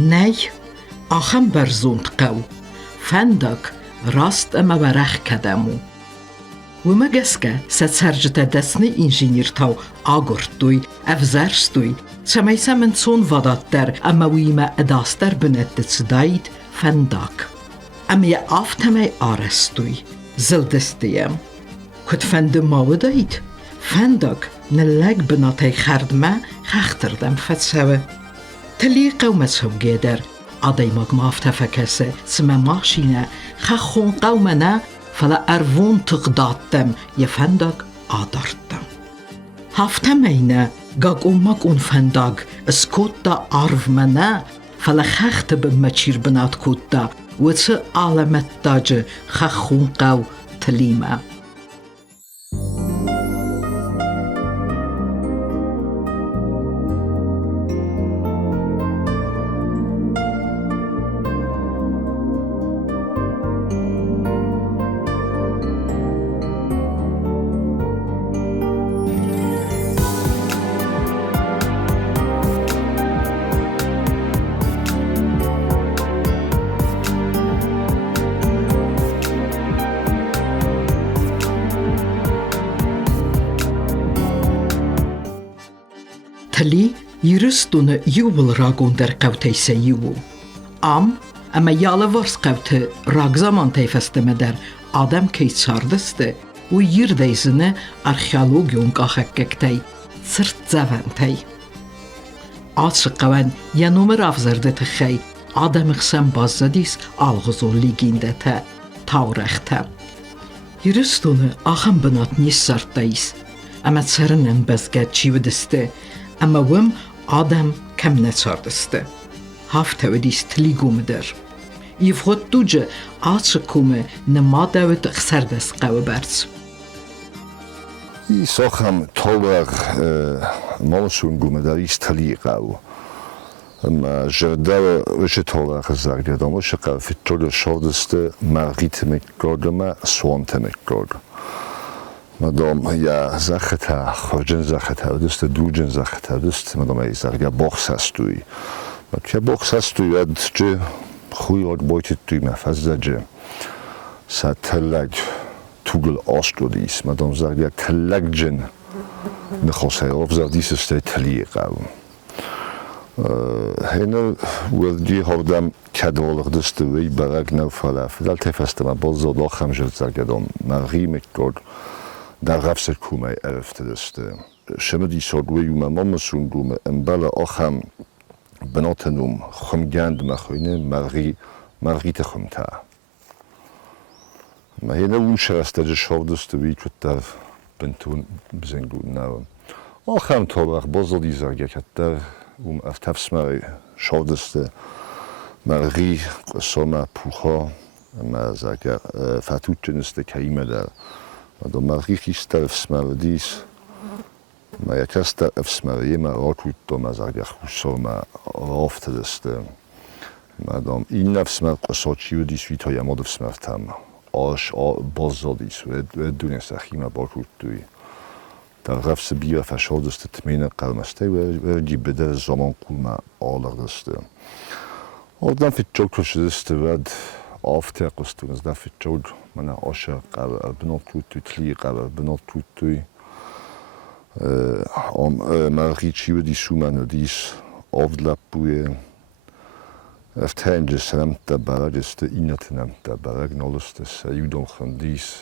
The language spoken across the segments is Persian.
نی آخم برزوند قو فندق راست اما برخ کدمو وما گسکه سرجت دسنی انجینیر تاو آگرتوی افزرستوی سمیسا من سون واداتر اما ویما اداستر بنت تسداید فندق اما یا آفتمی آرستوی زلدستیم کد فندم ماوداید فندق نلگ بناتای خردمه خختردم فتسوه تلی قوم سوگیدر عدای مگماف تفکسه سم ماشینه خون قومنا فلا ارون تقدادتم یفندق آدارتم هفتم اینه گاگ اومک اون فندق اسکوت دا عرف منا فلا خخت بمچیر بنات کود دا و چه علامت داجه خون قو تلیمه تلی یرستون یوبل راگون در قوتی سیو اما یالا ورس قوت راگ زمان تیفستمه در آدم کی چاردسته و یردیزنه ارخیالوگیون قاخککتی سرت زوانتی آتش قوان یا نومر افزرده تخی آدم اخسم بازدیس آلغزو لیگینده تا تاورخته یرستون آخم بنات نیست سرتاییس اما سرنن بزگد چیو دسته اما وم آدم کم نچاردسته هفته و دیست تلیگوم در یفخود دوجه آتش کومه نما داوت اخسردست قوه برز ساخم طالق مالشون گومه در ایست تلی قو اما جرده وشه طالق زرگه داموشه قو فیتر شاردسته مرغیت مکردمه سوانت مکرد مدام یا زخته خارجن زخته دست دوجن زخته دست مدام ای زرگه باخس هستوی که باخس هستوی اد چه خوی آگ بایتید توی مفز زجه سا تلگ توگل آشکودیس مدام زرگه تلگ جن نخواسته آف زردیس استه تلی قو هنر ولدی هردم کدوالق دست وی برگ نو فلف دل تفستم باز زاد آخم جد زرگه دام مرغی مکرد در غفص کومه ارفته دسته شمدی سادوی و مامسون گومه امبلا آخم بناتنوم خمگند مخوینه مرغی تخمتا ما هینه اون شرسته شاو دسته وی که در بنتون بزنگون نو آخم طالق بازدی زرگه که در افتفس مره شاو دسته مرغی قسامه پوخا ما زرگه فتوت جنسته کهیمه در مدام مرغی خیست در افسمردیس ما یکست در افسمریه ما راکود دام از اگر خوصا ما رافت دسته مدام این افسمر قصا چیو دیس ویتا یماد افسمرتم آش بازا دیس و دونست اخی ما باکود دوی در غفص بیر فشار دسته تمین قرمسته و جی بدر زمان کول ما آلر دسته آدم فیت جاک کشه دسته ود آفته قستون از دفت جود من عاشق قبل بنات بود توی تلی قبل بنات بود توی مرغی چی بدی سو من دیس آفدلب بوی افتهنج سنم تا برگ است اینت نم تا برگ نالست سیودم خندیس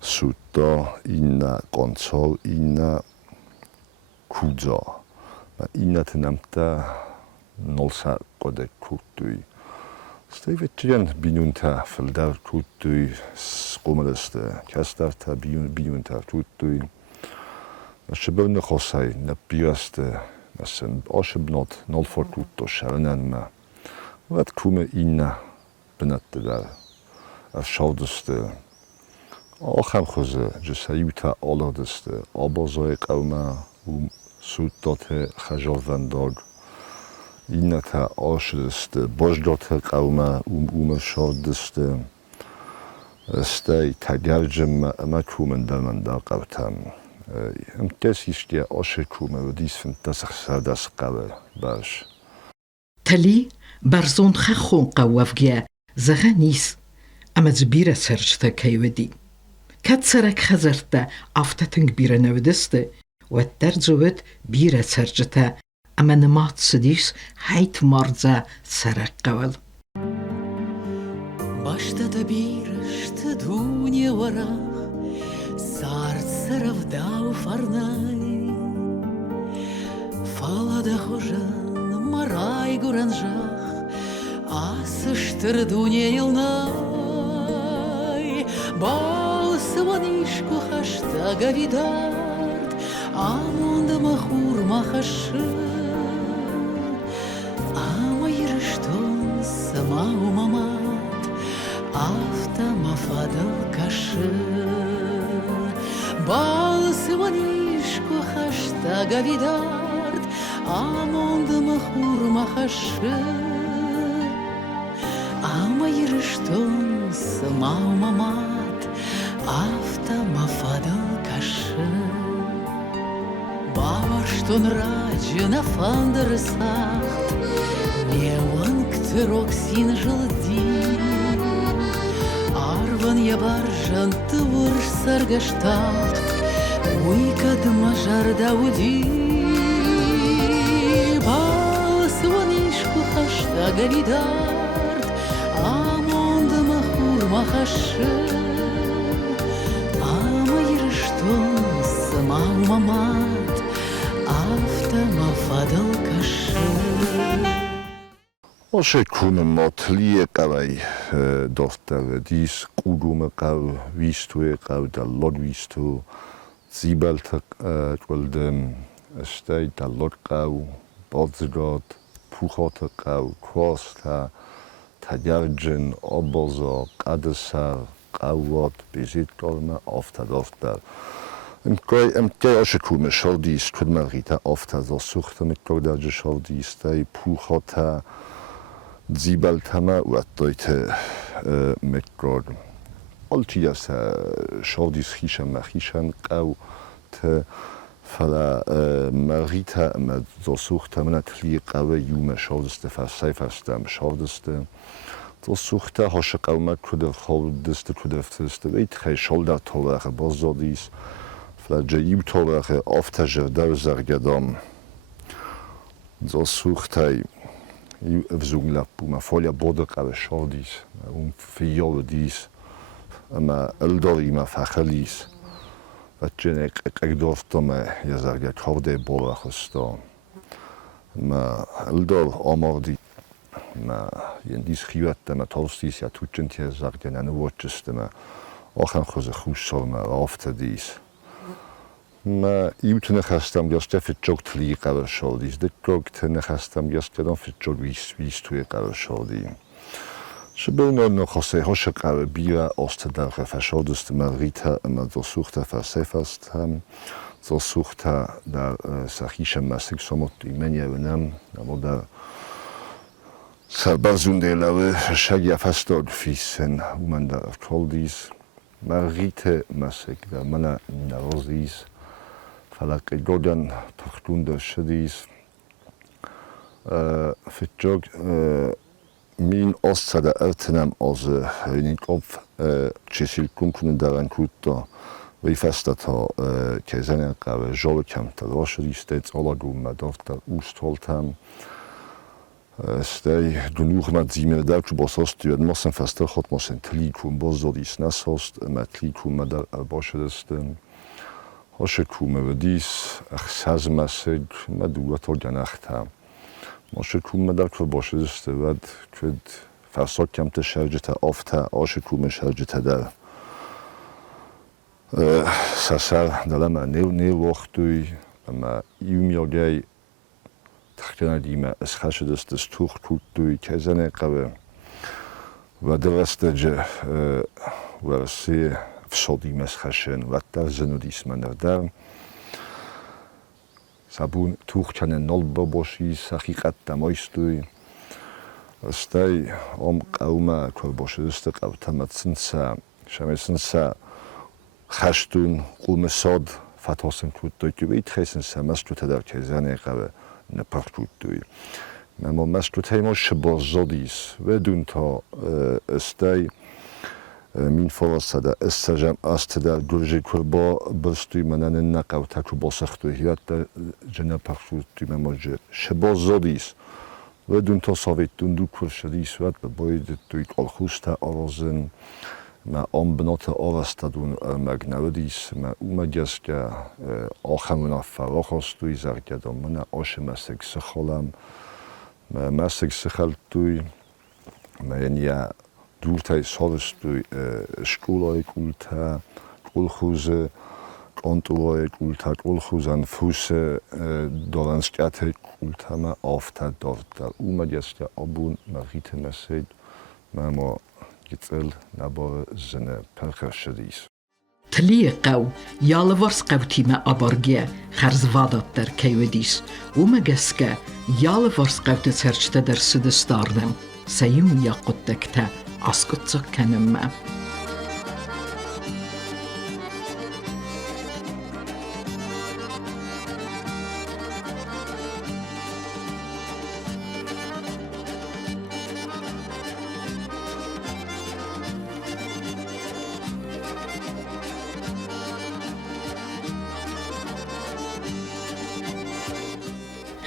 سودا اینا قانصال اینا کودزا اینت نم تا نالسر قده کود توی Steve Tian binunta feldar tutui skomeleste kastar ta binunta tutui shebne khosai na piaste nasen oshbnot nol for tutto shalnan ma wat kume inna benatte dar af schaudeste ocham khoze je sayuta olodeste abozoi qawma sutote khajovandog اینتا آشدسته باشدات قومه شادسته استی تگرجم مکومن در من در قبتم ام کسیش که آشه کومه و دیس فن تسخ سردست قبل باش تلی برزون خون قوافگیه زغه نیست اما زبیره سرچته کیودی کت سرک خزرته افتتنگ بیره نودسته و در زود بیره سرچته اما نمات سدیس هایت مرزه سرک قول Başta bir işte dünya varaq Sart saravdau farnay Falada hojan maray guranjaq Asıştır dünya yılnay Bal sıvanişku haşta gavidart Amonda mahur mahaşı Ama yırıştın samau mamat Автомафадал каши Бал сыванишку хашта гавидард Амонд махур махаши Ама йырыштон сымау мамат Автомафадал каши Баваштон раджына фандырсахт Меуан ктырок син жылди Arvan yabarjan tăvâr sargăștat Uică dmajar daudi Balsvanișcu hașta gavidart Amond mahur mahaşı Ama yırışton sămau mamat Afta mafadal kaşı Oše kume motlie kavai doftar dis kudume kav vistue kav da lot vistu zibalt kwaldem stay da lot kav bodzgot puchot kav kosta tajargen obozo kadesar kawot bizit kolma ofta doftar Em kei oše kume šaldis kudmarita ofta zo suchta mit kordaje šaldis tai puchota زیبالتما و دویته مکرد آلتی است شادیس خیشم مخیشم قو ته فلا مریتا مد زسوخت من تلی قو یوم شادسته فسیف استم شادسته زسوخته هاش قو مکرد خالدسته کدفتسته ویت خی شالدر توره بازادیس فلا جیب توره آفتجر در زرگدام زسوخته Vzungla puma folja bodek ave šaldis, fijovedis, ama eldorima fachelis, vatjenek ekdorftome jazarga korde bolachosто, ma eldor omordi, ma jendis chivatte ma tolstis ja tutjentie zarga nanuvočeste ma ochan choze chusol ma raftadis. Ma iutene hastam gaste fitjog tli qava sholdis de gogtene hastam gaste don fitjog vis tu qava sholdi Shbelno no khose hosh qava bia ostadar fashodust marita ma zosuchta fasefast zosuchta da sachisha masik somot imenia venam moda sabazunde lave shagia fastod fisen umanda sholdis marite masik da mana narozis Falak Godan Tachtunde Shadis Fitjog min Ostzada Ertenam aus in Kopf Chesil Kunkunen daran Kuto wie festato Kesene Grave Jolkam Tadoshe die States Olagum Madofta Ustoltam Stay Dunur mat Zimel Dalku Bosost du Mossen fester hot mossen Tlikum Bosodis Nashost Matlikum Madal Alboshesten Hoše kume vedis, sazmaseg, madua to ganachta. Hoše kume dal kve boshediste vad, kved farsokam te shelgeta ofta, hoše kume shelgeta dal. Sasar dalama neochtui, ama iumjogay, tachtena dima eschashediste sturkutui, kezane kawe. Vadevastedje, verse, Vsodí meschashen, vatar zenudis manardar. Sabun tuchchane nolboboshi, sachikat tamoistui. Stai qauma kolboshiste qavtamatsinsa, shamesinsa, khashtun, qumesod, fatosen kuttoy, vitkhesen samastut adar kezane qave naparkuttoy. ما مسکوت ما شبازادیس و دون تا استی من فرصت استجام است در گرجی کربا برستوی منن نقاو تکو باسختویت در جنب پخشوتی مماجه شبازادیس و دون تا ساویت دون دو کرشدیس و باید توی کالخوستا آرازن ما آنبنات آرستادون مگنودیس ما اومدیس که آخرمون فراخستوی زرگدام من آش مسک سخالم ما مسک سخال توی ما یعنی دورتای سالستوی شکولای کولتا کولخوزه کنترلای کولتا کولخوزن فوس دارنسکت کولتا ما آفتاد دارد اومدیس که آبون مغیت مسید ما گیتل نبار زنه پرخشدیس. تلی قو یالورس قوتیمه آبارگیه خرزوادات در کیودیس و مگسکه یالورس قوت سرچته در سدستاردم سیم یا قدکته اسکت کنم.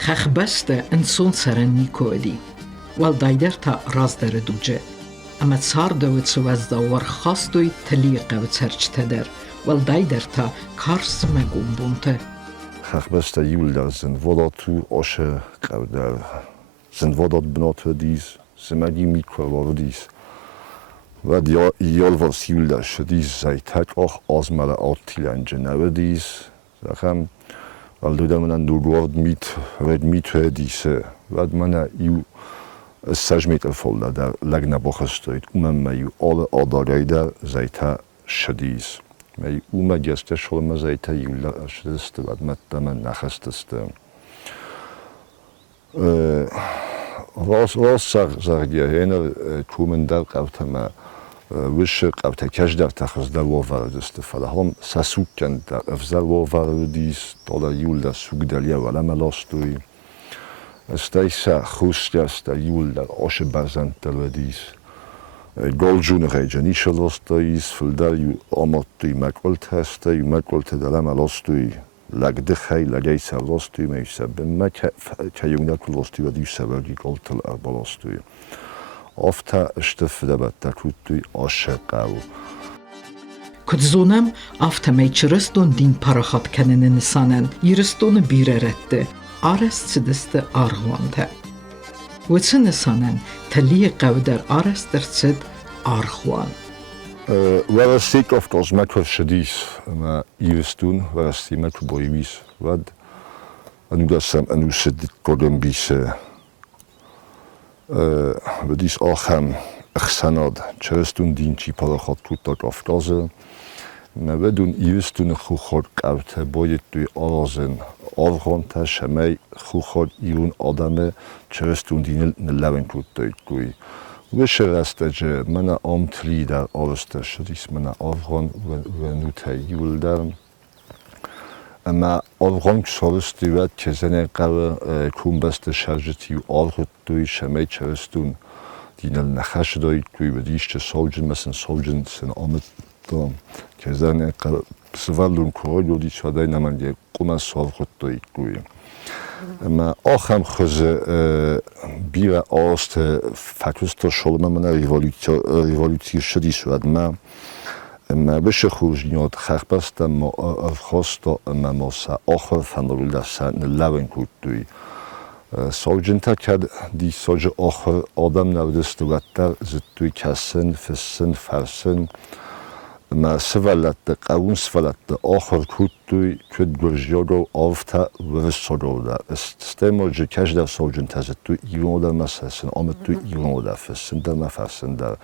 خخبسته انسان سرنی کودی ول دایدر تا راز در دوجه اما صار دوت سوز داور خواستوی تلیقه و سرچته در ول دایدر تا کارس مگون بونته خخبسته یول در زنواداتو آشه قودر زنوادات بناتو دیز زمگی میکروار دیز و یالورس یول در شدیز زیتک آخ آزمال آتیلنجه نو دیز زخم ول دو من دوگوارد میتوه دیسه و من یو سجمیت افول در لگنه بخستوید اومم یو آل آداگای در زیتا شدیز می اومم گسته شلم زیتا یو شدسته و مدت من نخستسته راست زرگیه هینر کومن در قوتم وش قوته کش در تخص در واردسته فلا هم سسوکن در افزر واردیس دالا یول در سوگ دلیه ولی ملاستوی استایسا خوستی است در یول در آش برزند دلودیس گل جون ریجنی شلوستاییس فلدر یو آماتوی مکولت هسته یو مکولت در ملاستوی لگده خی لگه سرلاستوی میشه به مکه که یونگ کلوستوی و دیو سبرگی گلتل اربالاستوی آفتا اشتفده بد تکوتوی آشقاو. کدزونم آفتا میچرستون دین پراخات کنن نسانن یرستون بیره رده آرست سدست آرخوانده. و چه نسانن تلی قودر آرست در سد آرخوان. ورستیک افتاز مکر شدیس ما یرستون ورستی مکر بایویس ود انو دستم انو سدید کدوم بیسه و دیس آخم اخسناد چرستون دینچی پراخات کوتاک افتازه نودون ایرستون خوخاد قوته باید دوی آرازن آرخانته شمی خوخاد ایرون آدمه چرستون دین نلوین کوتاک گوی وشه رسته جه من آمتلی در آرسته شدیس من آرخان و نوته یول درم اما آرخان کسارستی ود که زنه قوه کون بسته شرجتی و آرخت دوی شمی چرستون دینل نخش دایی کوی و دیشت سوجن مثل سوجن سن آمد دام که زنه قوه سوالون کوی و دیش ودای نمن یه قومن سارخت دایی کوی اما آخم خوزه بیره آست فکرست شلمه من ریوالیتی شدی شود ما بشه خوش نیاد خرق بستم ما افخواستا ما ماسا آخر فندرول دستن لون کود دوی سوجن تا کد دی سوج آخر آدم نودست دوگتر زد دوی کسن فسن فرسن ما سوالت قوون سوالت آخر کود دوی کد گرجیاگو آفتا ورساگو در استمال جه کش در سوجن تزد دوی ایرون در مسحسن آمد دوی ایرون در فسن در مفرسن در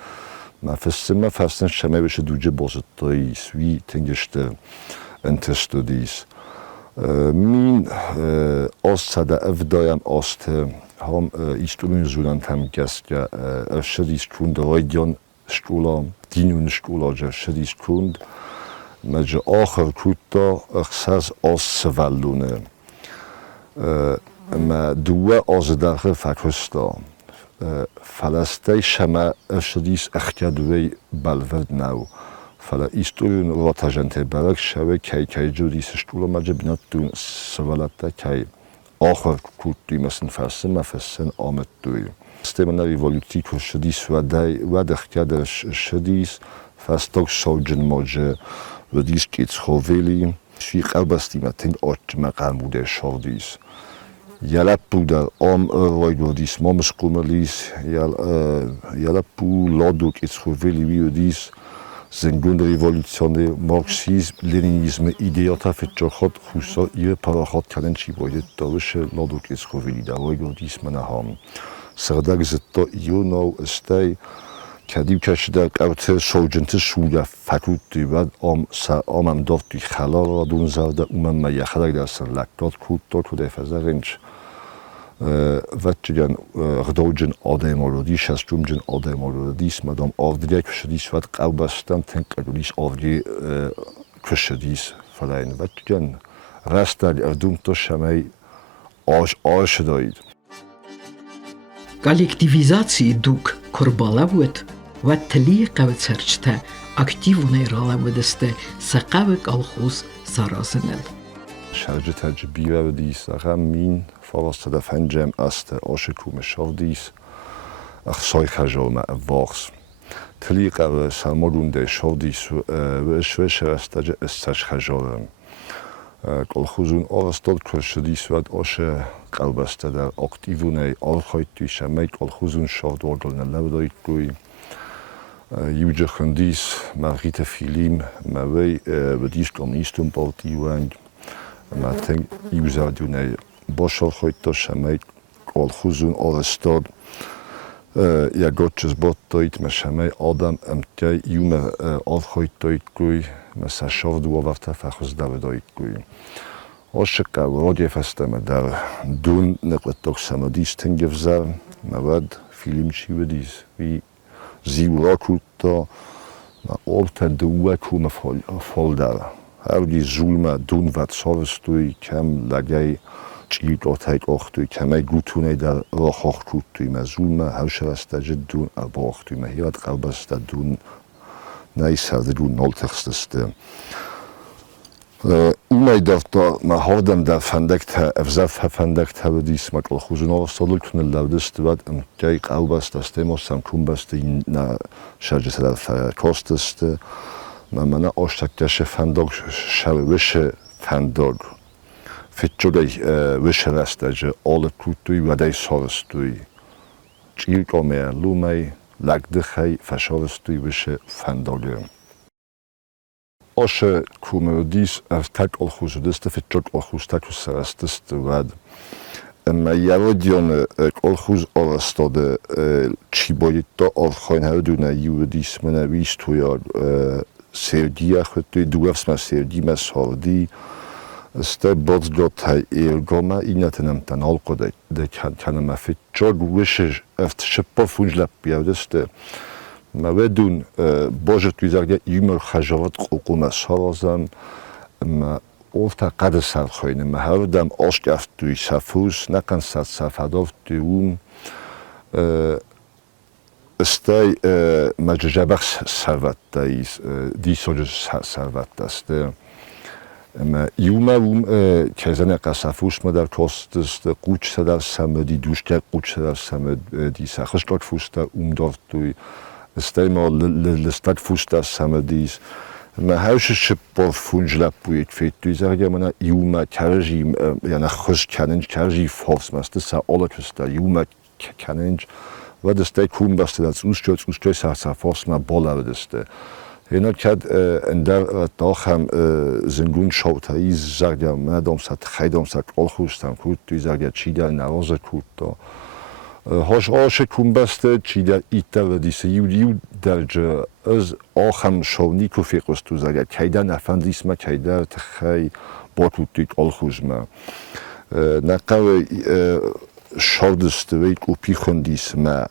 مفرسن مفرسن شمه بشه دوجه بازد داییس وی تنگشته انتستو دیس min åstade evdajem åste ham instrumentzulant hem geske šedis region skola dinun skola je šedis kund med je acher kuta xas os svallune ما دوه آزداخه فکرستا فلسطی شما افشدیس اختیادوی بلورد نو فلا ایستورین را تجنته برک شوه کی جودیس شتولو مجه بینات دون سوالتا کی آخر کودی مثلا فرسن مفسن آمد دوی استمنا ریولوتی که شدیس و اختیاد شدیس فستاک سوجن ماجه و دیس کیت خویلی شی قلبستی متین آج مقاموده شودیس یلا پودر آم وایدودیس مامش کوملیس یلا پو لادو کیت خویلی ویودیس زنگون ریولوسیون مارکسیسم لنینیسم ایدئاتا فتجاخات خوسا ایه پراخات کردن چی باید داوش لادو کیت خویلی در وایدودیس منهم سردار زتا ایونو استی کدیو کشیده که سوجنت شویا فکوت دیواد آمم دافتی خلا را دون زرده اومم میخرگ در سر لکات کود داد و دفزرنج وقتی غدوجن آدمالودی شستم جن آدمالودیس مدام آفدی کشیدیس وقت قوبستم تنگ کردیس آفدی کشیدیس فلاین وقتی رستال اردوم تو شمی آش داید Коллективизации дук корбалавует, ваттали кавцерчте активный ролавудесте сакавы колхоз саразенел. شرجه تجربیه دیس اگر مین فارست در فنجم است آشکوم شودیس اخسای خجال ما واقس تلیق و سرمالونده شودیس و اشوش رستج استش خجالم колхозун орастод кӯшидис вад оше қалбаста дар активуне алхойти шамай колхозун шавдвагълна лавдоит гӯй юҷа хундис марғита филим мавей бадис комунистум партиюанг матен юзадуне бошалхойта шамай колхозун орастод ягочес боттоит ма шамай адам амтяй юма алхойтоит гӯй مثلا شاید دو وقتا فخوز داوید کوی. عاشق رادیو فستم در دون نقطه تقسیم دیست تنگفزار مواد فیلم چی بدیس وی زیورا کوتا ما آلت دوه کوم فال دار. هر دی زولم دون وقت سالستوی کم لگای چی گاتای آختوی کمی گوتونه در راه آختوی ما زولم هوش راستج دون اباختوی ما هیات قلبست دون nejsarde doen noltigste. Umay dafta ma hordem der fandekt efzaf fandekt hebben die smak al goed zal kunnen laudeste wat een kijk albas dat stemos sam kumbaste na charge der kosteste ma mana ostaktashe fandog shalwishe fandog fitjogay wishe rastage alle kutui wadai sorstui chilkomer lumay لگدخی فشارستی بشه فنداگه. آشه کومردیس از تک آخوز دسته فتجاک آخوز تک و سرستست ود. اما یادیان آخوز آرستاده چی باید تا آرخاین هر دونه یودیس منویس توی سردی خودی دوفس ما سردی ما ساردی است بازگاه های ایرگاما اینتنم تنال قده کنم افت جاگ وشش افت شپا فونج لب بیادسته ما بدون باجت ویزارگه یمر خجالت قوقوم سرازم ما اوفتا قد سر خواهیم ما هر دم آشک افت دوی سفوس نکن سر سفداف دوم استی مججبخ سروت دایس دیسوج سروت دسته ما یوم کزن قصفوش ما در کاستست قوچ در سمدی دوشکر قوچ در سمدی سخش داد فوستا دافت دوی استی ما لستاد فوستا سمدیس ما هرش شپار فونج لب بوید فیت دوی زرگه منا یوم کرجی یعنی خوش کننج کرجی فارس ماسته سا آلا کستا یوم کننج و دسته کون بسته دست اوستوی سا فارس ما بالا دسته اینا کد اندر داخم زنگون شوتایی زرگه من دامست خیدام سک آلخوستم کود توی زرگه چی در نراز کود دا هاش آش کون بسته چی در ایتر و دیسه یو درجه از آخم شونی که فیقست تو زرگه که در نفندیس ما که در تخی با کود توی آلخوزم نقوی شادسته وی کوپی خوندیس ما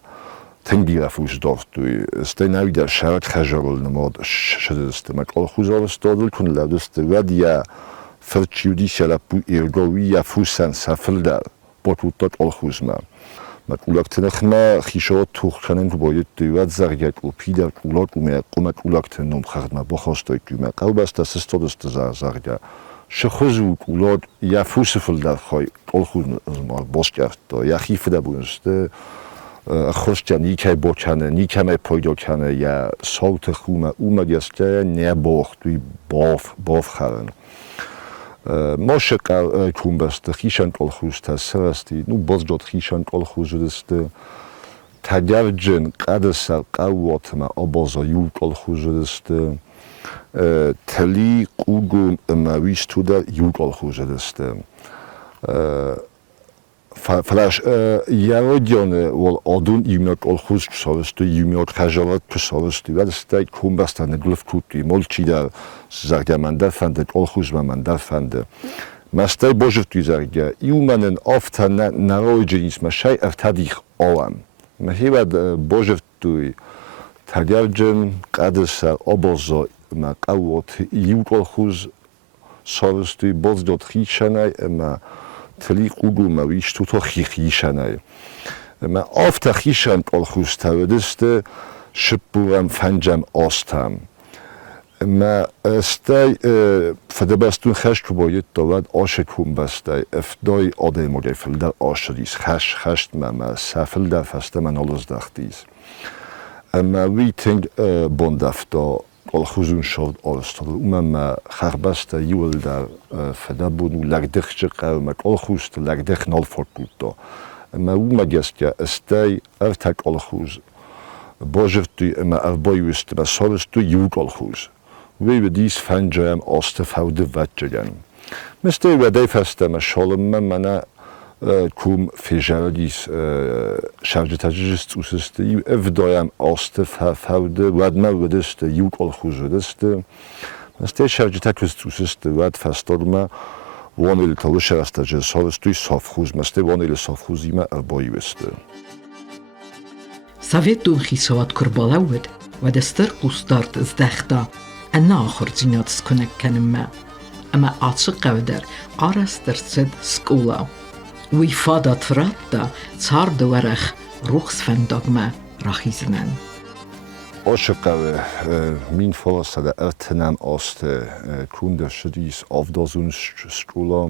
تنگی رفوز داشت توی استی نوی در شرک خجال نماد شده است مک آل خوز آرستادل کن لودست ود یا فرچیودی شلپو ایرگاوی یا فوسن سفل در بطوطات الخوزما مقولات نخما خیشات توخکنن تو باید دیوت زرگت و پیدر قولات و قومت قولات نم خدمه بخواستای دیومه قلب است سستاد است زرگه شخوز و قولات یا فوسفل در خواهی الخوز باز کرد یا خیفه در بونسته خوشت نیکه بکنه نیکه می پیدا کنه یا صوت خومه اومد است که نه باختوی باف خرن ما شکر کون بسته خیشند الخوز تسر استی نو باز جاد خیشند الخوز دسته تگرجن قد سر قوات ما آبازایوک الخوز دسته تلی قوگون امویش تو در یوک الخوز دسته فلاش یارادیانه ول آدون یومیات الخوز کسارسته یومیات خجالت کسارسته و دسته کون بسته نگلف کوتی ملچی در زرگه من در فنده الخوز من در فنده مسته باجف توی زرگه ایومنن آفتا نرای جنیس ما شای افتادیخ آوام ما هیواد باجف توی تگرجن قد سر آبازا ما قوات یوک الخوز سارسته باز داد خیشنه ما تلی قوگو مویش تو خیشنه ما آفتا خیشن الخوز تودسته شبورم فنجم آستم ما استی فدبستون خشت رو باید دارد آش کن بسته افتای آده مگه فل در آش دیز خشت ما سفل در فسته من آلوز دختیز اما وی تنگ بندفتا الخوزون شد آرستاد ما خربسته یول در فده بونو لگدخ چه قرمک الخوز لگدخ نال فرد بود دا اما او مگست که استی ارتک الخوز باجرتی اما اربایوست و سارستو یوک الخوز وی بدیس فنجایم آستفاوده وجگن مثل ویدای فسته ما شالم من کوم فیجاردیس شرج تجربست اوسسته یو افدایم آستفاوده ود مودسته یوک الخوز ودسته مثل شرج تجربست اوسسته ود فستاد ما وانیل تلوش استجر سارستوی صافخوز مثل وانیل صافخوزی ما اربایوسته Советун хисоват курбалавд و دستر قوستارت ازدختا انا آخر زینات سکنک کنم اما آتش قودر آرستر سد سکولا وی فادات فراتا цар دورخ روخس فنداغما راخیزنن عاشق min forårsade öttenam oste kunde shadis avdazun skola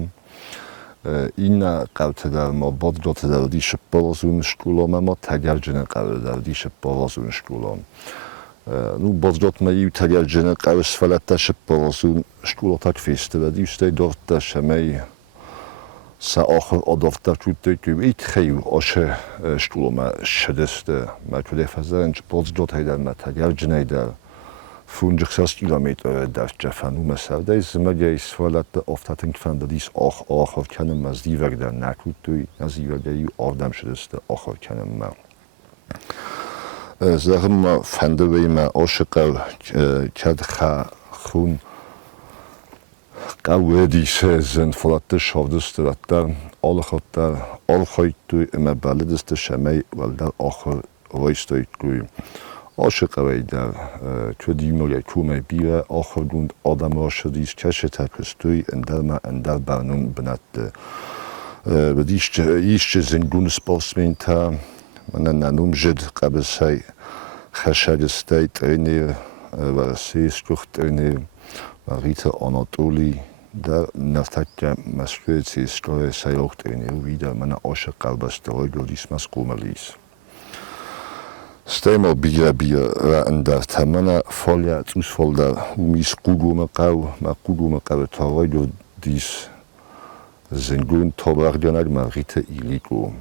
inna qavtedar ma bodgotedar dishe porazun skola ma tagerjene qavtedar dishe porazun skola nu bodgot ma ju tagerjene qavs falata porazun skola tak feste ve diste dorta shemei sa آخر آدافته توی ایت خیلی آشه شکل ما شدسته ما کلی فزرنج باز جات هیدر ما تگر جنیدر فونج خساس کیلومتر در جفنو مسافت است مگه سوالات افتادن که فندادیس آخر کنم مزدی وقت نکود توی نزدی وقتی آدم شدسته آخر کنم ما زخم ما فندوی ما عاشق کد خون قوه دیشه زن فلات شادسته و در آل خود در آل خواهید توی اما بلدسته شمی و در آخر وایستایید توی عاشق وی در که دیموری کومه بیره آخر گوند آدم را شدیست کشه تکست توی اندر ما اندر برنون بنده و دیش زنگون سپاس مینتا من ننوم جد قبل سای خشگسته ترینیر و رسیست کخ ترینیر Marita Anatoli در نفتک مسئولیتی اسکای سیاخت اینه ویده من عاشق قلبسته های گلیس مسقوملیس استیما بیا و اندر تمنه فالیت اوز فال در اومیس قوگوم قو تاوای گلیس زنگون تابرگانگ مریت ایلیگو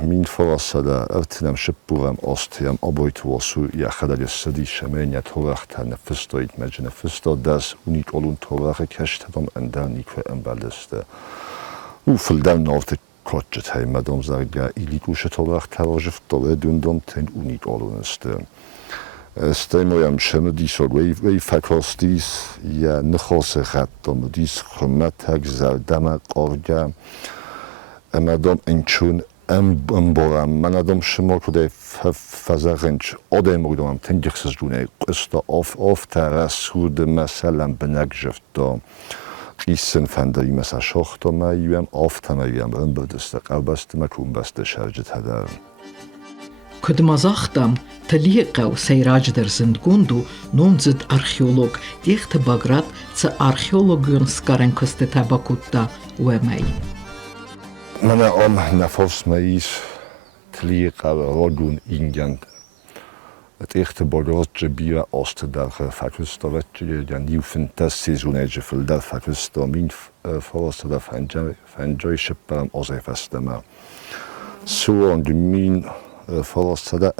min förrassade ötnem köpburam osthem aboit wasu ja khadal sadi shamenya torachtane förståit medjene förstå das unik olun torare kashtadom andani kve emballeste ufuldan navte kotjet heimadom zarga ilikushe toracht tarajf dove dundom ten unik oluneste Stemoyam shemedi sogwei fakostis ja nkhose khattom dis khmatag zaldama qorga امادام اینچون امبارم من آدم شما کده فزرنج آدم مردم تنجخس جونه قسط آف ترس هود مثلا بنگجفت دا قیسن فندایی مثلا شخت ما یوام آفت ما یوام بردست قلبست ما کون بست شرجت هدر Кодмазахтам талиqaw Сейраج der Zindgundu nomzit archeolog dicht Bagrat ц archeologun skarenkoste tabakutta uemei. Mana nafos mais tliqaw rogun ingand. Het echte borotje bia oste daar fakustavetje ja nieuw fantastische veel daar fakustamin voorste daar van joyship als evestema. Zo on de min voorste daar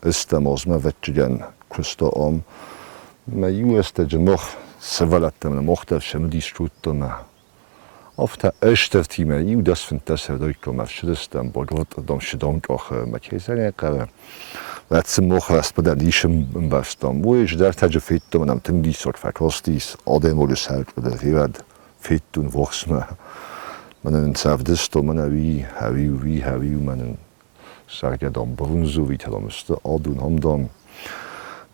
estamos ma vetjen kusto om. Maar juist dat je nog sevalatem mocht dat je die struttona. Of ta öster time ju das fantastische doikom afschristam borot dom shidonk och makizene kare. Letzte Woche erst bei der Lischem im Bastam, wo ich da hatte fit und am Tim die Sort verkostis, oder wo das halt oder wird fit und wachs mir. Man einen Zavdist und man wie man sagt ja dann Brunso wie der müsste Adun Hamdam.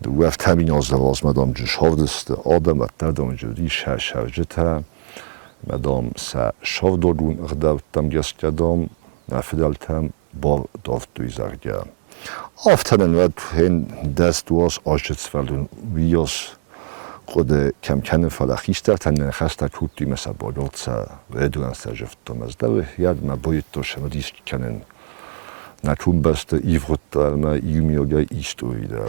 Du wirft Termin aus der was Madame Jschovdist oder Madame Judi Schajeta. Madame sa Shovdodun rdavtam gestjadam nafidaltam bor dovtu izarja. Aften werd hen des duas Auschwitzfeldun vios kode kam kennen falachistert an hasta kutti mesa bodotsa veduan sajeft Thomas dawe yad ma boyto shmadis kennen na kumbaste ivrotalma yumioga istoida.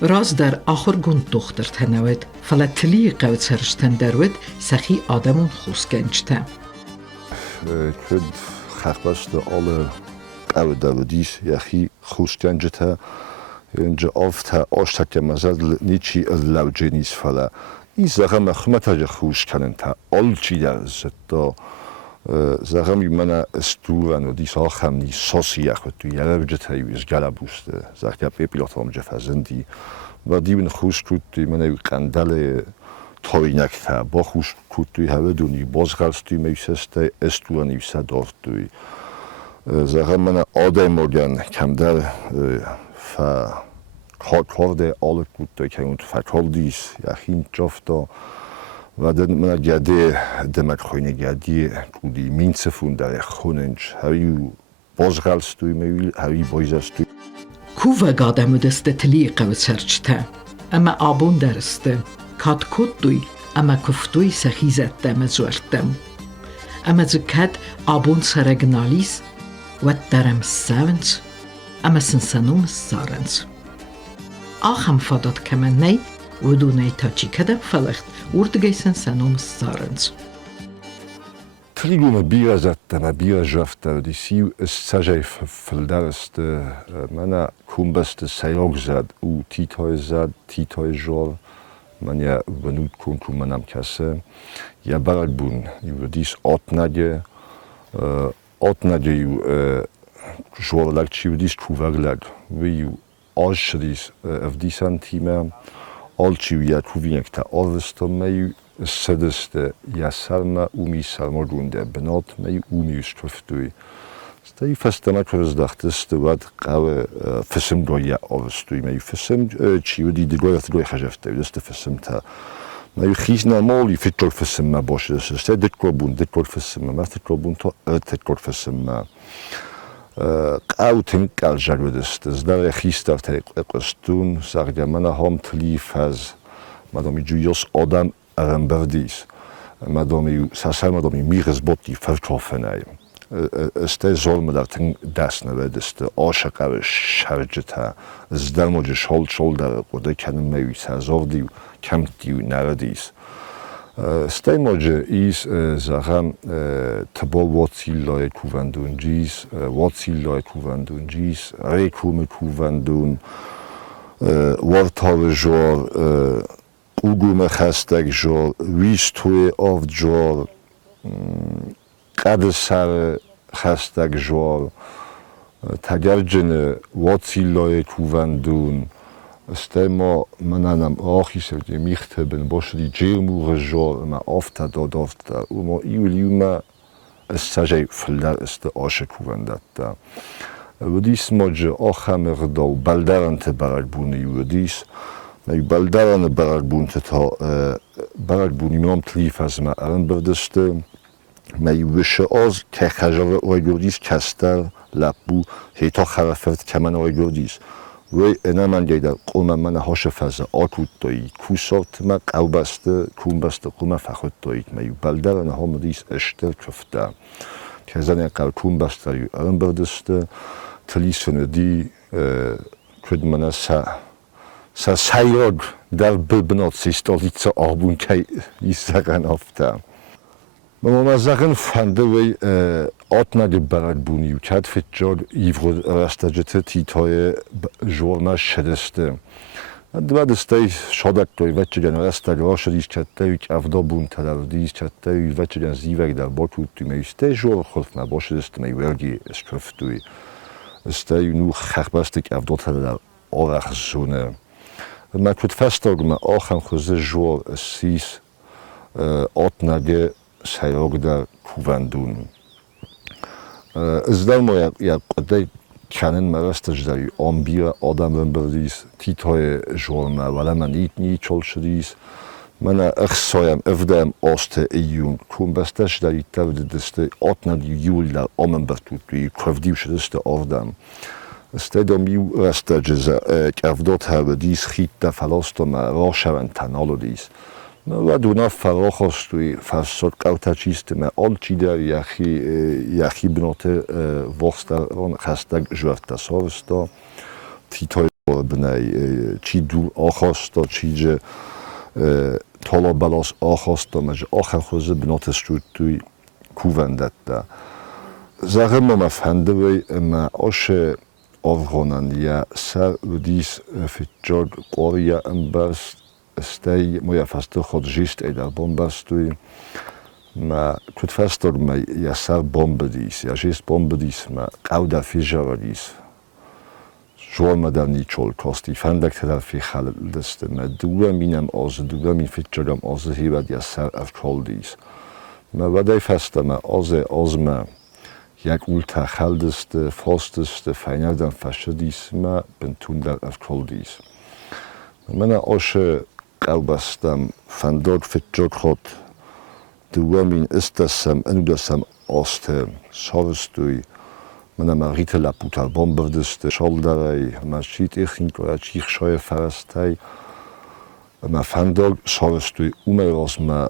Raz der achorgun dochter tenawet fala tliqaw tsarshtan derwet sahi adamun khuskenchte. Kud khachbaste alle oude Davidis, jachi khuskenjeta je oft ha ostak mazal nichi laugenis fala. Izagam khmata je khuskenen ta olchi der zeto zagam mana sturan und dis auch haben die sosiach du jelvjeta is galabuste sagt ja pilotom je fazendi و دیون خوش کودی من قندل توینک تا با خوش کودی هوا دونی بازگشتی میشسته استوانی صدافتوی زخم من آدم مردن کم در کارده آل کودی که اون فکردیس یخین جفتا و دن من گده دمک خوینه گدی کودی مینسفون در خوننج هوی بازگشتی میل هوی بایزستی Kuva gadamudeste tliqaw tsarchta. Ama abun derste. Kat kuttui ama kuftui sakhizette mezurtem. Ama zukat abun saregnalis wat daram savens ama sinsanum sarens. Acham fadat kemennei udunei tachikadam falacht urtgeisen sanum sarens. Trigome bira zatta ma bira jafta disiu sajai feldarste mana kumbaste sayogzad u titoizad titoijor mania venut kunku manam kase ya baragbun i dis otnage ju jor lakchi dis kuverlag vi ju ashris of disantime alchi ya kuvinekta ovestomei sedeste jasalma umi salmodunde benot mei umi struftui. Stei fastama dachteste wat qawe fisem goya ovstui mei fisem chiudi de goya goya khajafte deste fisemta mei khizna moli fitol fisem ma bosh deste de kobun de kol fisem ma te kobun to te kol fisem ma qautin kal jagudeste zdare khistart qostun sagja mana hom tlifaz madame Julius Adam Arambardis, madame Sasa madame Mires Botti verkaufen. Ste soll man dat dasne wedeste Oshakawe Sharjeta, Zdalmoje Shoulder, oder kennen me Sazordi, Campti Naradis. Stemoje is Zaham Tabol Watzilloy Kuvandun Gis, Watzilloy Kuvandun Gis, Rekume Kuvandun, Wartove Jor, Ugume hashtag jor, wistue of jor, kadesare hashtag jor, tagarjene watsiloe kuvandun, stemo mananam ochise de michteben bosch die jermure jor ma ofta dodofta, iuliuma sajai flar ist de osche kuvandata. Udis moje ochamer do baldarante baragbuni udis. Mei baldaran barag bunte ta barag buni mam tlif az ma aran berdeste mei wische az ke khajave oygurdis kastar labu heta kharafert kaman oygurdis و اینا من دیدم قوم من هاش فضا آکوت دایی کوسات ما قوبسته کون بسته قوم فخود دایید میو بلدر نه هم دیس اشتر کفته که زنی قل کون بسته یو ارم بردسته تلیسونه دی کد من سا سیاد در ببنات سیستالیت آبون که ایستگن افته ما زغن فنده وی آت نگه برگ بونی و کد فتجار ایفرود رستجته تیتای جورما شدسته بعد استی شادک توی وچه جن رستج راش دیش کته یک افدا بون تلو دیش کته یک وچه جن زیوک در باکود توی میسته جور خلف ما باشه دست می ورگی اسکرفت توی استی نو خخبستک افدا تلو در آرخ زونه ما کد فستاگ ما آخم خوزه جور سیس آت نگه سیاگ در کووندون از در ما یک قده کنن مرستش داری آنبیر آدم بردیس تیتای جورمه ولی من ایت چل شدیس من اخصایم افدام آسته ایون کن بستش داری تود دسته آت ندی یول در آمن برتود توی کفدیو شدسته آفدام استادم یو رسته جزا که افداد هر دیس خیت در فلاستم را شون تنالو دیس و دونا فراخ است توی فرصت قوتا چیست ما آل چی در یخی بناته وقت ران خستگ جوفت تصارستا تیتای بنای چی دور آخاستا چی جه طالا بلاس آخاستا مجه آخر خوزه بناته شد توی کووندت دا زغم ما مفهنده وی ما آش آفغانن یا سر و دیس فتجاد قاریا انبست استی موی فسته خود جیست ای در بمب استوی ما کد فستر ما یا سر بمب دیس یا جیست بمب دیس ما قودا فی جوا دیس جوال ما در نیچول کاستی فندک تر فی خال دسته ما دوام مینم آز دوام این فیتجرم آز هیود یا سر افکال دیس ما ودای فسته ما آز ما یک اولتا خال دسته فاست دسته فینر دن فشه دیس ما بنتون در افکال دیس من آش قوبستم فنداد فتجاد خود دوامین استسم اندسم آسته سارستوی من مریت لپوتر بام بردسته شال درای مسجد اخین که چیخ شای فرستای ما فنداد سارستوی اومه راز ما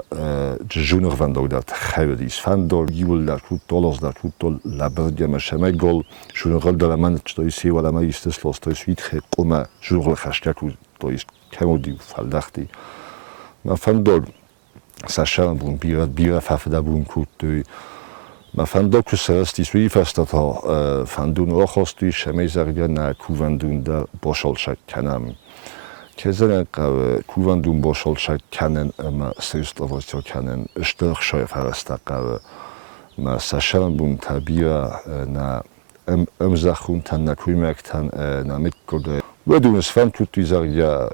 جونر فنداد داد خیردیس فنداد یول در کود دالاز در کود دال لبردی ما شمه گل جونر در من چطوری سی ولی ما ایستس لاستای سویت خیلی قومه جونر خشکه کود دایست کمودی فلدختی ما فندال سشرم بون بیره ففده بون کود دوی ما فندال که سرستی سوی فستت ها فندون را خواستوی شمه زرگه نه کووندون در باشال شک کنم که زنه کووندون باشال شک کنن ما سیست لواسی کنن اشترخ شای فرسته قوه ما سشرم بون تبیره نه امزخون تن نکوی مکتن نمیت کرده و دونست فن تو توی زرگه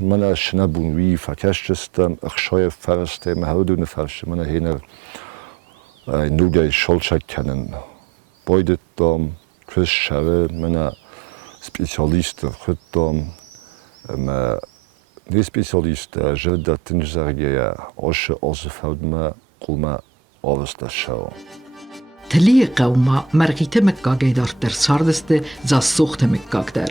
من شنبون وی فکش جستم اخشای فرسته من هر دونه فرشه من هینر نوگه شالشک کنن بایدت دام کش شوه من سپیسیالیست خود دام من نی سپیسیالیست جلد تنج زرگه آش آزفود ما قوم آوسته شو تلی قوما مرقیت مکاگی دار در ساردسته زا سوخت مکاگ در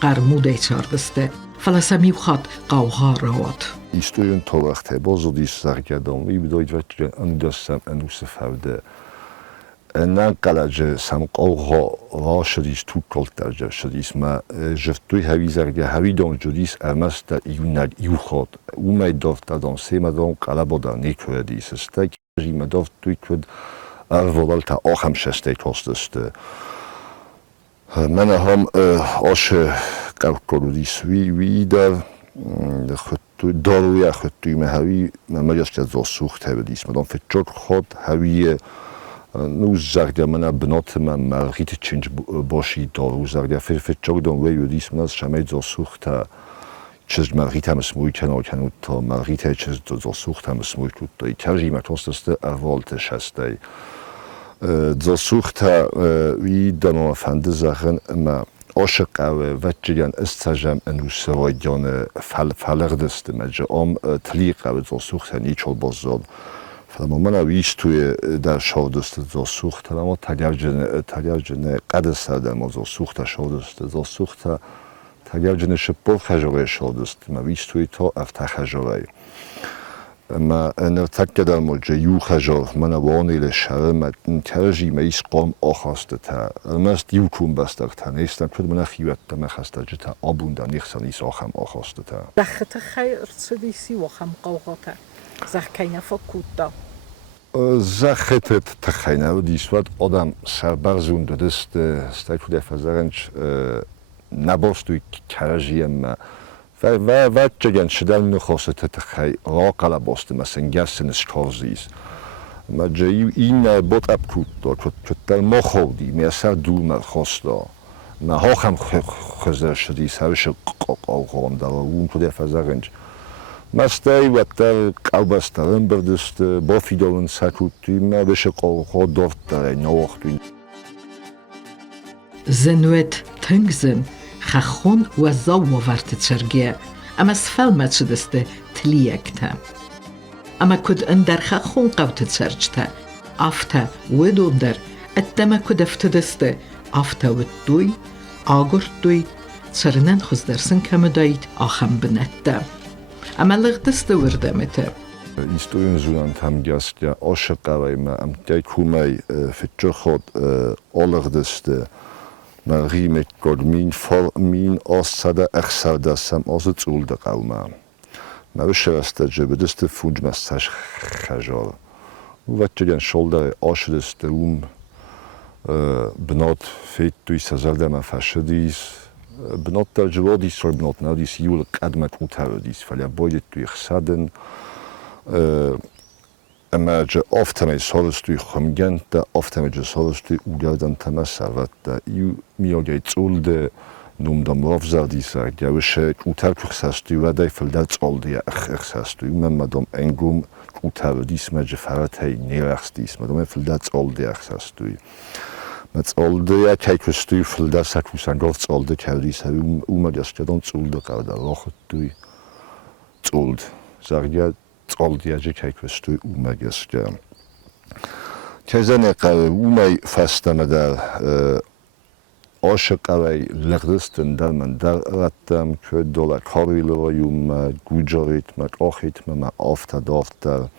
قرموده چاردسته فلسمی خود قوها راوات ایستویون تا وقته بازو دیست زرگدام ای بداید وچه اندستم انوس فوده نن قلجه سم قوها را شدیس تو کلت درجه شدیس ما جفتوی هوی زرگه هوی دان جدیس امست در ایون ند ایو خود او می دافت دادان سی مدان قلبا در نیکوه دیس استک جی مدافت توی کد ارودال تا آخم شسته کاستسته من هم آش قوکارودیس وی در داروی خودتوی مهوی مجاز که زا سوخت هودیس مدام فتجاک خود هوی نوز زرگه من بنات من مرغیت چنج باشی دارو زرگه فتجاک دان وی ودیس من از شمه زا سوخت چیز مرغیت هم اسموی کنود تا مرغیت چیز زا سوخت هم اسموی کود تا کرجی مکاستسته اروالتش هسته زا سوخت وی دانو فنده زخن اما oshaqawe vatjigan istajam enusavajan falerdeste medje tliqawe zo suchten ichol bozod. Фламомана вистуе да шовдосте зо сухта, ама тагаджене қадасада мо зо сухта шовдосте зо сухта тагаджене шпор хажове шовдосте ма вистуе то афта хажове. Ма энертаккадар мо же ю хажов мана ваниле шаре ма тержи ма ис қом ахасте та маст ю кум бастар та нестан куд мана хиватта ма хаста жта абунда нихсан ис ахам ахасте та. Дахта хай рцдиси вахам қавғата. Захкайна факута. Zachetet tachajna, diswat odam sarbarzun dodeste stajkude fazarench nabostuj karajiem vatjagan shedalno khoset tachaj raqala bostem asengasen skozis. Ma je in bot apkuto kotel mokhodi me saduma khosto. Ma hocham khozer shdi savish qoqom da un kude fazarench. Მასტაი ვატარ ყავბასთან ბერდესტ ბოფიდოვენ საკუთი მე შეყო დორტა ნოხტინ زنوت تنگزن خخون و زاو ورت چرگه اما سفلمت شدسته تلیکتا اما کد اندر خخون قوت چرجتا افتا ودوندر اتما کد افتدسته افتا ودوی آگر دوی چرنن خوزدرسن کمدایت آخم بنته اما لغدسته وردمته Историйн зунанд хамгястя ошеқавайма амтай кумай фитчохот олгдесте маргимек годмин фор мин осада ахсардасам озцулда қавма навшерасте жебедесте фунджмассаж хажор увачган шолдер ошдесте бнот фиттуй сазардама фашдис бнот таджводис сорбнот надис юл қадмат утавдис фаля боյет туй хсаден Emerge ofta med solstuj chomgenta, ofta med solstuj ugardan tamasavata. Ju miogeit zulde num dam rovzardisa, gawishe utarkuxastuj vadai feldats oldia achsastuj. Madom engum utarudis medje faratei nerachstis, madom feldats oldia achsastuj. Met oldia kijkustuj feldas akusangovts olde kerdisa, umagastjadon zulde qavda rochtuj zuld. Zargia Oldiaje kayköstü umagestja. Kezene qav umay fastamada oşqavay lagdisten dalman darattam ködola karilo yum gujarit mak ochit ma aftadafta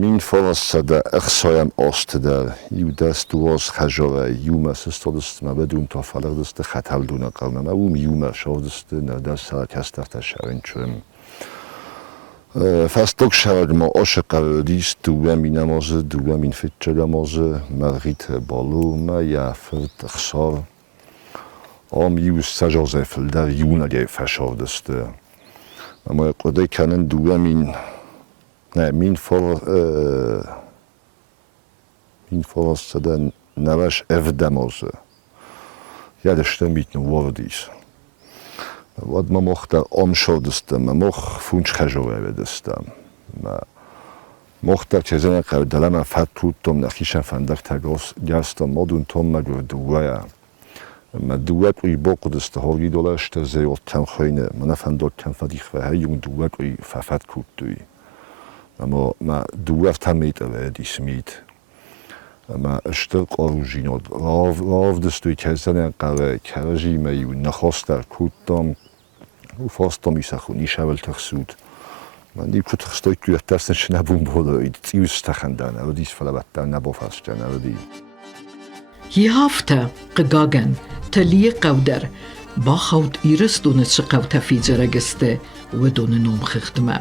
min forasada ersoyam ostda yudas tuos khajora yumas stodst ma bedum tafalagdste khatalduna qavma yuma shovdste nada sarakastafta sharinchum Fastok şaragma oşaqavdis duam inamoze duam infitchagamoze Margit Baloma ya fert xsar am yus sa Joseph da yuna ge fashovdeste ama qode kanen duam min for sadan navash evdamoze ja de stemit no wordis Wat ma mocht da omschodeste, ma moch funch khajove vedestam. Ma mocht da chezena qavdalama fatutom nakhishan fandak tagos gastam modun tom magur duaya. Ma duat uy boqdeste hogi dolashte zeyot tam khoine. Ma fandok tam fadikh ve hayung duat uy fafat kutui. Ma duat tamit avedi smit. Ma shtok original. Rav de stu chezena qave karaji ma yu nakhostar kutom Ufostom isakhun ishavel takhsud. Man die kut gestoyt tu tasn shnabum bolo tsius takhandan, aber dies falabatta nabofasjan, aber die. هی هفته قگاگن تلی قودر با خود ایرس دونه چه قوت فیجره گسته و دونه نوم خختمه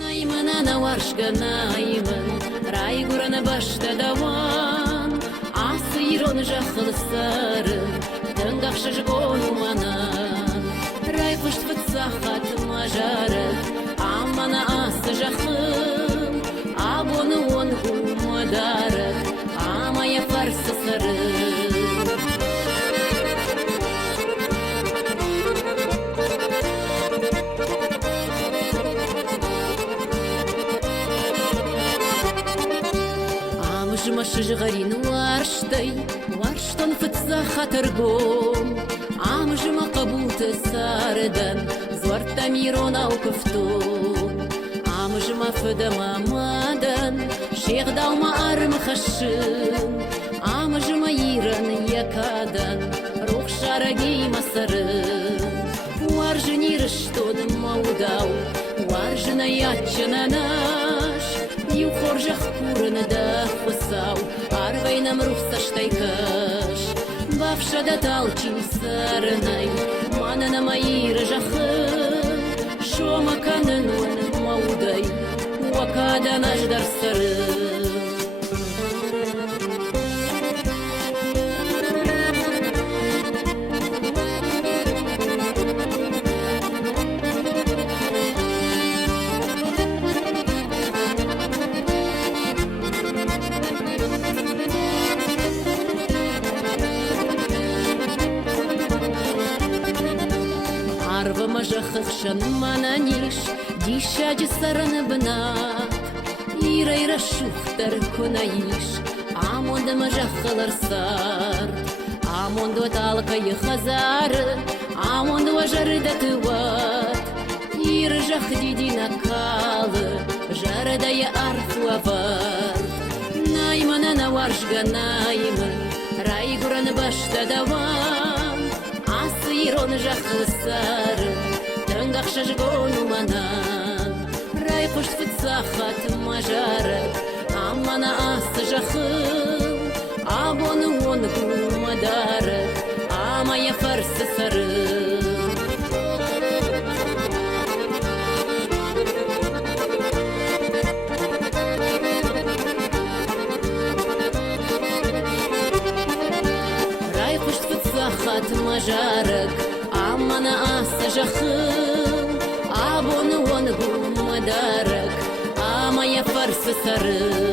Nayman ana warshga nayman Ray gurana bashta dawan Asiron jakhlisar Tangakshaj golumana Ray pusht vtsakhat majarat Amana as jakhim Abonu on madarat Ama ya farsa sarı Мажмашыжғарин варштон фытса хатыргом, амжыма қабуты сарыдан, зварта мирон ауқыфтон. Амжыма фыдама мадан, шеғдалма арым хашын, амжыма иран якадан, рух шараги масарын. Варжын ирыштон маудау, варжына ятчына наш, Юхор жах курын да фысау, арвайнам рухса штайкаш. Бавша да талчин сарынай, манана майыр жахы, шома канын маудай, уакада наждар сары. Арва мажахықшан мананиш, дишаджи сараны бынат. Ира шухтар күнаиш, амонда мажахалар сар. Амонда талкайы хазары, амонда важары да тыват. Ира жах дидина калы, жарадая арфуавар. Наймана наваржга наймы, райгураны башта даван. Асырон жахлы сары, тыңғақ шажғону манан. Рай қош фыцахат мажары, аммана асы жахыл. Абоны оны кумадары, амая фарсы сары. Хат мажарык, аммана асы жахыл. Абоны оны гумадарык, амая фарсы сары.